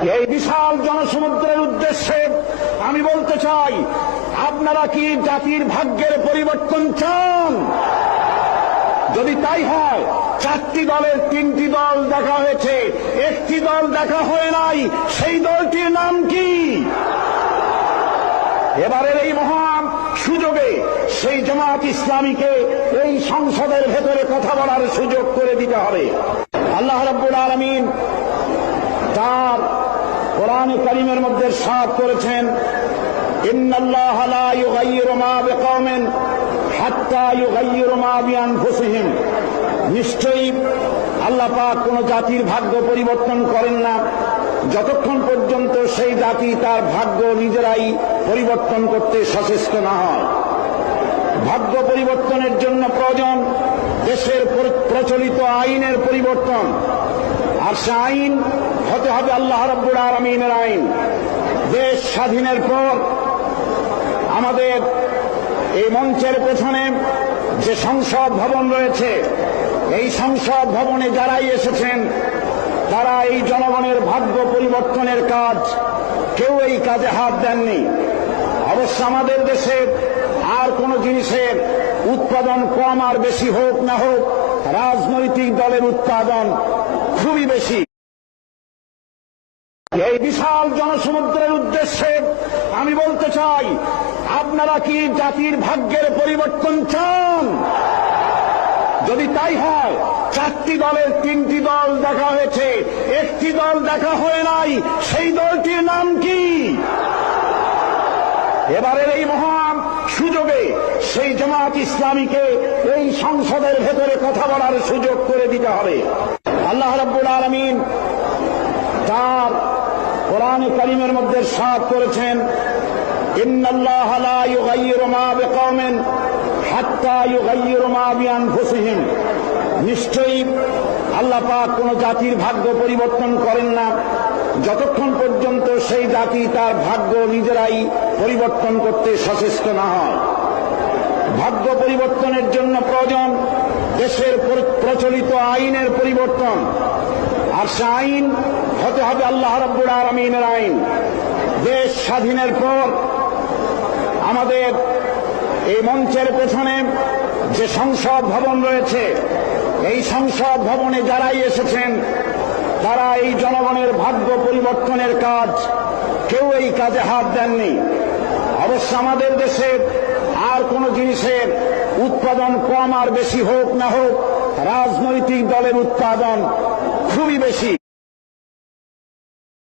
এই বিশাল জনসমুদ্রের উদ্দেশ্যে আমি বলতে চাই, আপনারা কি জাতির ভাগ্যের পরিবর্তন চান? যদি তাই হয়, 4টি দলের 3টি দল দেখা হয়েছে, একটি দল দেখা হয় নাই, সেই দলটির নাম কি? এবারের এই মহান সুযোগে সেই জামাত ইসলামীকে এই সংসদের ভেতরে কথা বলার সুযোগ করে দিতে হবে। আল্লাহ রাব্বুল আলামিন তার কোরআনে কারীমের মধ্যে ইরশাদ করেছেন, ইন্নাল্লাহা লা ইউগাইয়িরু মা বিকওমিন হাত্তা ইউগাইয়িরু মা বিআনফুসিহিম। নিশ্চয়ই আল্লাহ পাক কোন জাতির ভাগ্য পরিবর্তন করেন না যতক্ষণ পর্যন্ত সেই জাতি তার ভাগ্য নিজেরাই পরিবর্তন করতে সচেষ্ট না হয়। ভাগ্য পরিবর্তনের জন্য প্রয়োজন দেশের প্রচলিত আইনের পরিবর্তন, আর সে আইন হতে হবে আল্লাহ রাব্বুল আলামিনের আইন। দেশ স্বাধীনের পর আমাদের এই মঞ্চের পেছনে যে সংসদ ভবন রয়েছে, এই সংসদ ভবনে যারাই এসেছেন তারা এই জনগণের ভাগ্য পরিবর্তনের কাজ, কেউ এই কাজে হাত দেননি। অবশ্য আমাদের দেশে আর কোন জিনিসের উৎপাদন কম আর বেশি হোক না হোক, রাজনৈতিক দলের উৎপাদন খুবই বেশি। এই বিশাল জনসমুদ্রের উদ্দেশ্যে আমি বলতে চাই, আপনারা কি জাতির ভাগ্যের পরিবর্তন চান? যদি তাই হয়, 4টি দলের 3টি দল দেখা হয়েছে, একটি দল দেখা হয় নাই, সেই দলটির নাম কি? এবারের এই মহান সুযোগে সেই জামাত ইসলামীকে এই সংসদের ভেতরে কথা বলার সুযোগ করে দিতে হবে। আল্লাহ রাব্বুল আলামিন তার কোরআনে কারীমের মধ্যে ইরশাদ করেছেন, ইন্নাল্লাহা লা ইউগাইয়িরু মা বিকওমিন হাত্তা ইউগাইয়িরু মা বিআনফুসিহিম। নিশ্চয়ই আল্লাহ পাক কোন জাতির ভাগ্য পরিবর্তন করেন না যতক্ষণ পর্যন্ত সেই জাতি তার ভাগ্য নিজেরাই পরিবর্তন করতে সচেষ্ট না হয়। ভাগ্য পরিবর্তনের জন্য প্রয়োজন দেশের প্রচলিত আইনের পরিবর্তন, আর সে আইন হতে হবে আল্লাহ রাব্বুল আলামিনের আইন। দেশ স্বাধীনের পর আমাদের এই মঞ্চের পেছনে যে সংসদ ভবন রয়েছে, এই সংসদ ভবনে যারাই এসেছেন তারা এই জনগণের ভাগ্য পরিবর্তনের কাজ, কেউ এই কাজে হাত দেননি। অবশ্য আমাদের দেশে আর কোন জিনিসের উৎপাদন কম আর বেশি হোক না হোক, রাজনৈতিক দলের উৎপাদন খুবই বেশি।